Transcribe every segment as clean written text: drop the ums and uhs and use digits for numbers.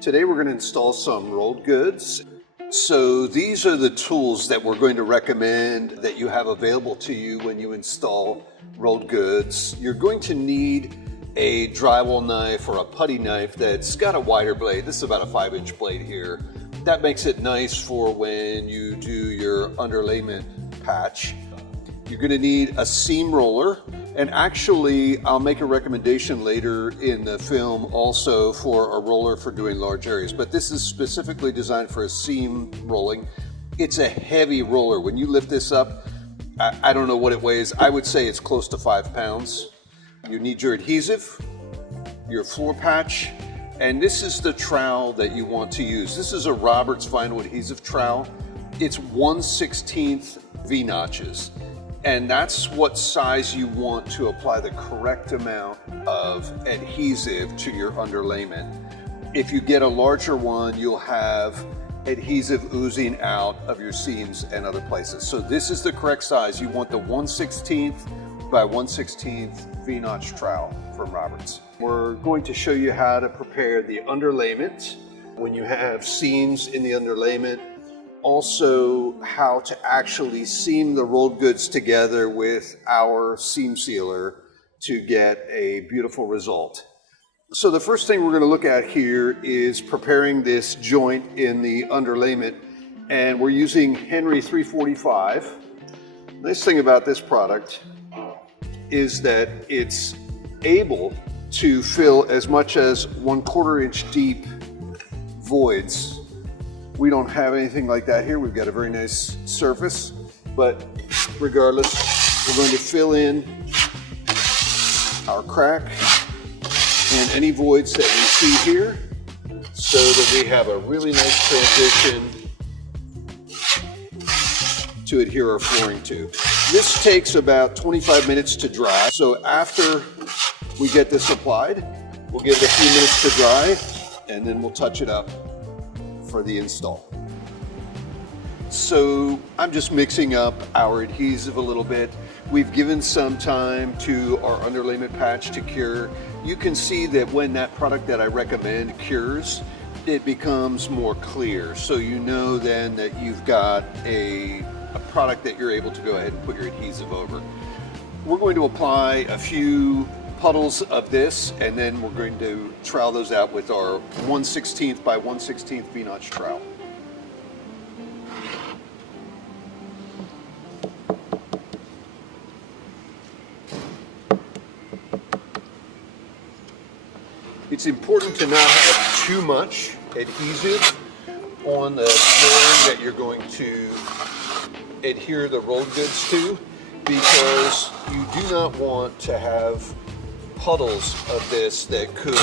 Today we're going to install some rolled goods. So these are the tools that we're going to recommend that you have available to you when you install rolled goods. You're going to need a drywall knife or a putty knife that's got a wider blade. This is about a 5-inch blade here. That makes it nice for when you do your underlayment patch. You're going to need a seam roller, and actually I'll make a recommendation later in the film also for a roller for doing large areas, but this is specifically designed for a seam rolling. It's a heavy roller. When you lift this up, I don't know what it weighs. I would say it's close to 5 pounds. You need your adhesive, your floor patch, and this is the trowel that you want to use. This is a Roberts vinyl adhesive trowel. It's 1/16 V-notches. And that's what size you want to apply the correct amount of adhesive to your underlayment. If you get a larger one, you'll have adhesive oozing out of your seams and other places. So this is the correct size. You want the 1/16 by 1/16 V-notch trowel from Roberts. We're going to show you how to prepare the underlayment when you have seams in the underlayment. Also, how to actually seam the rolled goods together with our seam sealer to get a beautiful result. So the first thing we're going to look at here is preparing this joint in the underlayment, and we're using Henry 345. Nice thing about this product is that it's able to fill as much as 1/4 inch deep voids. We don't have anything like that here. We've got a very nice surface, but regardless, we're going to fill in our crack and any voids that we see here so that we have a really nice transition to adhere our flooring to. This takes about 25 minutes to dry. So after we get this applied, we'll give it a few minutes to dry and then we'll touch it up for the install. So I'm just mixing up our adhesive a little bit. We've given some time to our underlayment patch to cure. You can see that when that product that I recommend cures, it becomes more clear. So you know then that you've got a product that you're able to go ahead and put your adhesive over. We're going to apply a few puddles of this, and then we're going to trowel those out with our 1/16 by 1/16 V-notch trowel. It's important to not have too much adhesive on the flooring that you're going to adhere the rolled goods to, because you do not want to have puddles of this that could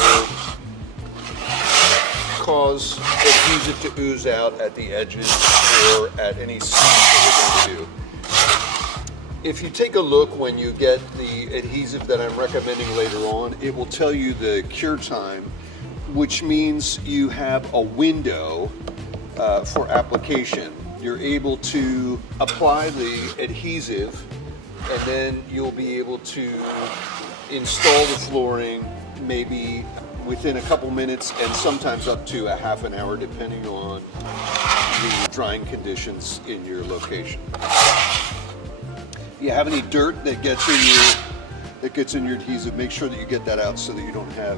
cause adhesive to ooze out at the edges or at any seams that we're going to do. If you take a look when you get the adhesive that I'm recommending later on, it will tell you the cure time, which means you have a window for application. You're able to apply the adhesive and then you'll be able to install the flooring maybe within a couple minutes and sometimes up to a half an hour depending on the drying conditions in your location. If you have any dirt that gets in your adhesive, make sure that you get that out so that you don't have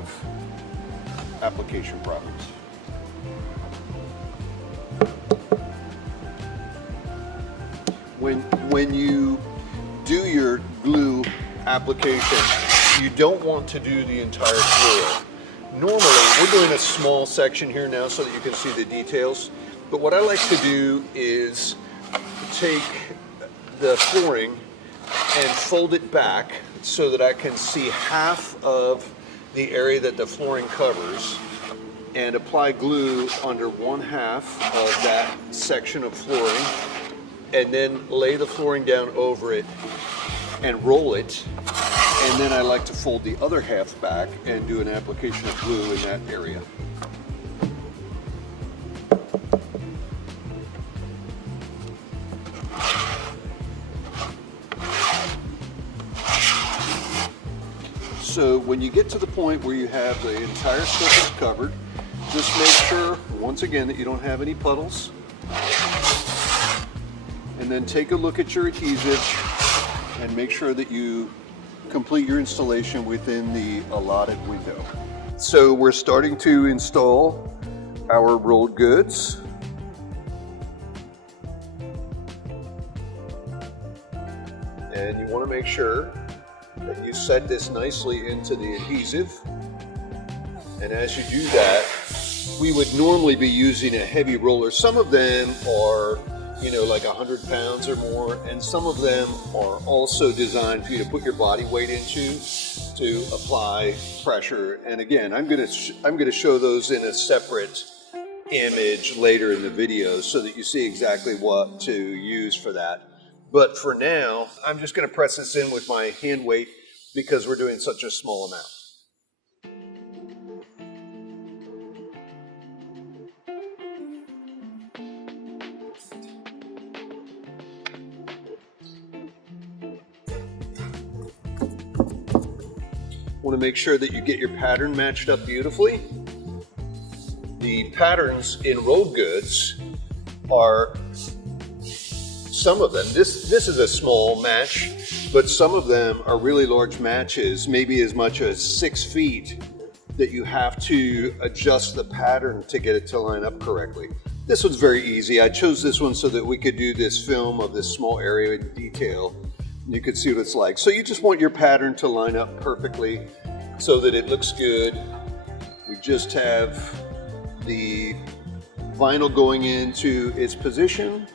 application problems. When you do your glue application, you don't want to do the entire floor. Normally, we're doing a small section here now so that you can see the details, but what I like to do is take the flooring and fold it back so that I can see half of the area that the flooring covers and apply glue under 1/2 of that section of flooring, and then lay the flooring down over it and roll it, and then I like to fold the other half back and do an application of glue in that area. So when you get to the point where you have the entire surface covered, Just make sure, once again, that you don't have any puddles. And then take a look at your adhesive and make sure that you complete your installation within the allotted window. So we're starting to install our rolled goods. And you want to make sure that you set this nicely into the adhesive. And as you do that, we would normally be using a heavy roller. Some of them are, like 100 pounds or more, and some of them are also designed for you to put your body weight into to apply pressure. And again, I'm going to show those in a separate image later in the video so that you see exactly what to use for that. But for now, I'm just going to press this in with my hand weight because we're doing such a small amount. Want to make sure that you get your pattern matched up beautifully. The patterns in rolled goods are, some of them, this is a small match, but some of them are really large matches, maybe as much as 6 feet, that you have to adjust the pattern to get it to line up correctly. This one's very easy. I chose this one so that we could do this film of this small area in detail. You could see what it's like. So you just want your pattern to line up perfectly so that it looks good. We just have the vinyl going into its position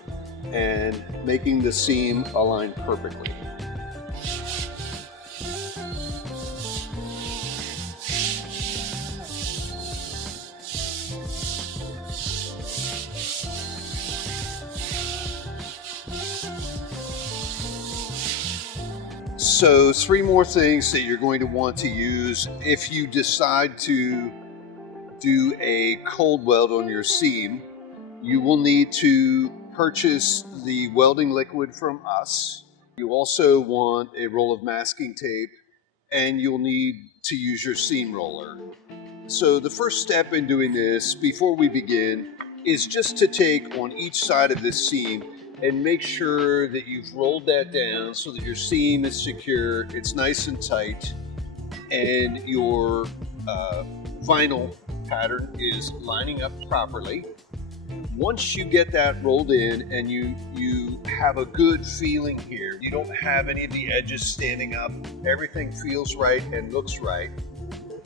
and making the seam align perfectly. So 3 more things that you're going to want to use if you decide to do a cold weld on your seam. You will need to purchase the welding liquid from us. You also want a roll of masking tape, and you'll need to use your seam roller. So the first step in doing this, before we begin, is just to take on each side of this seam and make sure that you've rolled that down so that your seam is secure, it's nice and tight, and your vinyl pattern is lining up properly. Once you get that rolled in and you have a good feeling here, you don't have any of the edges standing up, everything feels right and looks right,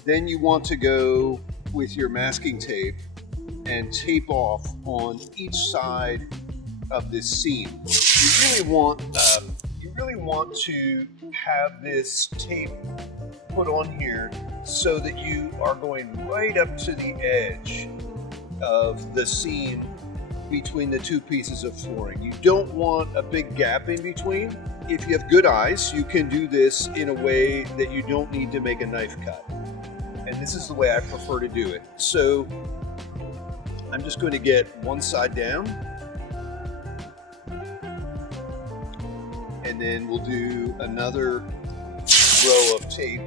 then you want to go with your masking tape and tape off on each side of this seam. You really want to have this tape put on here so that you are going right up to the edge of the seam between the 2 pieces of flooring. You don't want a big gap in between. If you have good eyes, you can do this in a way that you don't need to make a knife cut. And this is the way I prefer to do it. So I'm just going to get one side down, and then we'll do another row of tape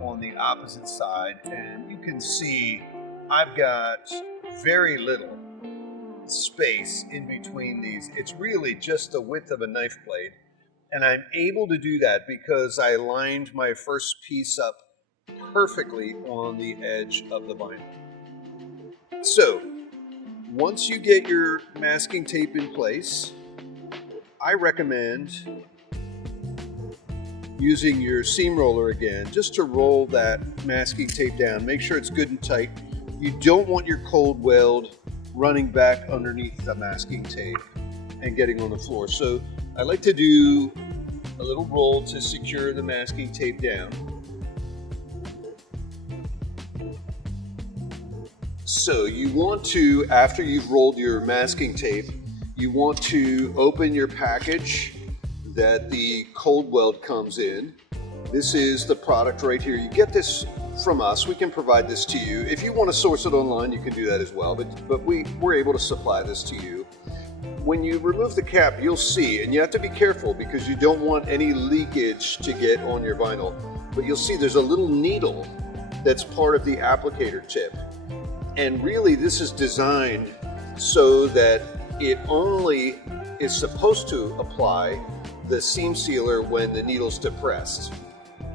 on the opposite side. And you can see I've got very little space in between these. It's really just the width of a knife blade. And I'm able to do that because I lined my first piece up perfectly on the edge of the vinyl. So once you get your masking tape in place, I recommend using your seam roller again just to roll that masking tape down. Make sure it's good and tight. You don't want your cold weld running back underneath the masking tape and getting on the floor. So I like to do a little roll to secure the masking tape down. So you want to, after you've rolled your masking tape, you want to open your package that the cold weld comes in. This is the product right here. You get this from us. We can provide this to you. If you want to source it online, you can do that as well, but we're able to supply this to you. When you remove the cap, you'll see, and you have to be careful because you don't want any leakage to get on your vinyl, but you'll see there's a little needle that's part of the applicator tip. And really this is designed so that it only is supposed to apply the seam sealer when the needle's depressed.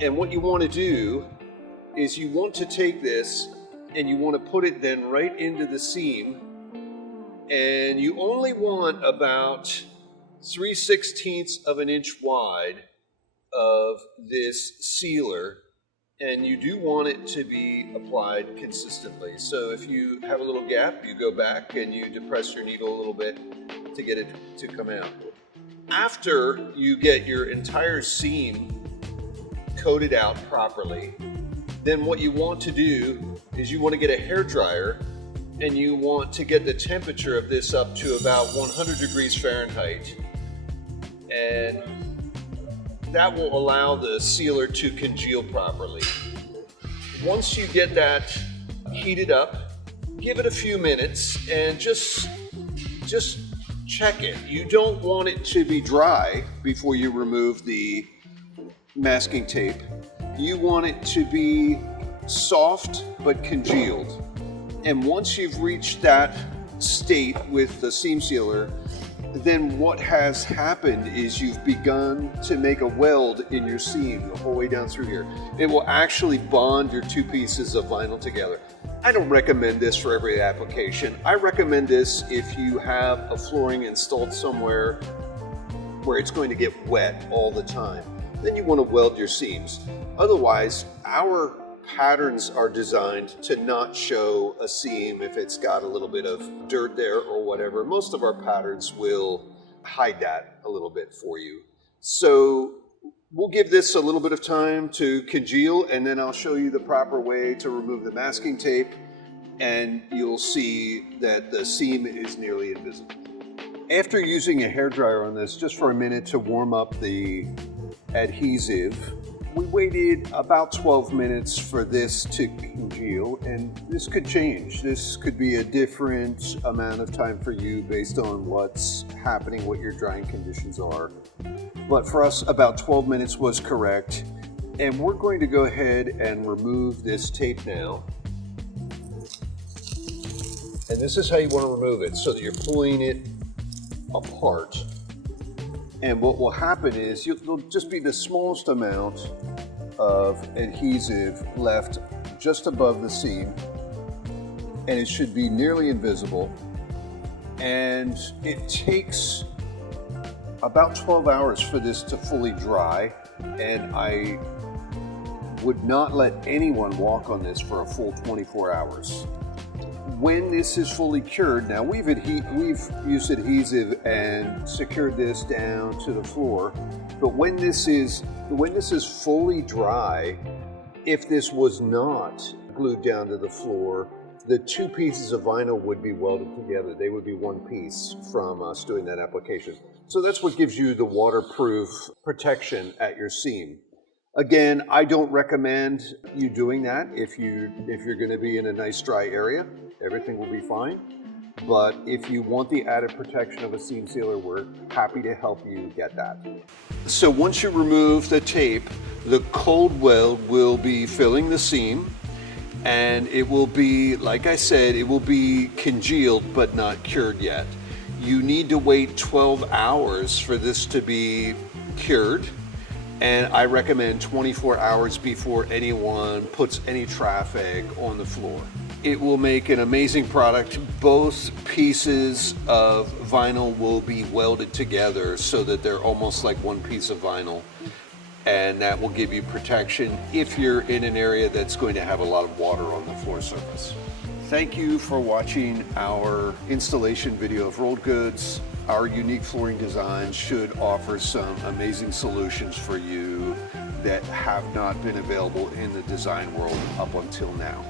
And what you want to do is you want to take this and you want to put it then right into the seam, and you only want about 3/16 of an inch wide of this sealer, and you do want it to be applied consistently. So if you have a little gap, you go back and you depress your needle a little bit to get it to come out. After you get your entire seam coated out properly, then what you want to do is you want to get a hair dryer and you want to get the temperature of this up to about 100 degrees Fahrenheit. And that will allow the sealer to congeal properly. Once you get that heated up, give it a few minutes and just check it. You don't want it to be dry before you remove the masking tape. You want it to be soft but congealed. And once you've reached that state with the seam sealer, then what has happened is you've begun to make a weld in your seam the whole way down through here. It will actually bond your two pieces of vinyl together. I don't recommend this for every application. I recommend this if you have a flooring installed somewhere where it's going to get wet all the time. Then you want to weld your seams. Otherwise, our patterns are designed to not show a seam if it's got a little bit of dirt there or whatever. Most of our patterns will hide that a little bit for you. So we'll give this a little bit of time to congeal, and then I'll show you the proper way to remove the masking tape, and you'll see that the seam is nearly invisible. After using a hairdryer on this just for a minute to warm up the adhesive, we waited about 12 minutes for this to congeal, and this could change. This could be a different amount of time for you based on what's happening, what your drying conditions are. But for us, about 12 minutes was correct. And we're going to go ahead and remove this tape now. And this is how you want to remove it, so that you're pulling it apart. And what will happen is there'll just be the smallest amount of adhesive left just above the seam, and it should be nearly invisible. And it takes about 12 hours for this to fully dry, and I would not let anyone walk on this for a full 24 hours. When this is fully cured, now we've used adhesive and secured this down to the floor, but when this is fully dry, if this was not glued down to the floor, the two pieces of vinyl would be welded together. They would be one piece from us doing that application. So that's what gives you the waterproof protection at your seam. Again, I don't recommend you doing that if you're going to be in a nice dry area. Everything will be fine. But if you want the added protection of a seam sealer, we're happy to help you get that. So once you remove the tape, the cold weld will be filling the seam, and it will be, like I said, it will be congealed but not cured yet. You need to wait 12 hours for this to be cured, and I recommend 24 hours before anyone puts any traffic on the floor. It will make an amazing product. Both pieces of vinyl will be welded together so that they're almost like one piece of vinyl, and that will give you protection if you're in an area that's going to have a lot of water on the floor surface. Thank you for watching our installation video of Rolled Goods. Our unique flooring designs should offer some amazing solutions for you that have not been available in the design world up until now.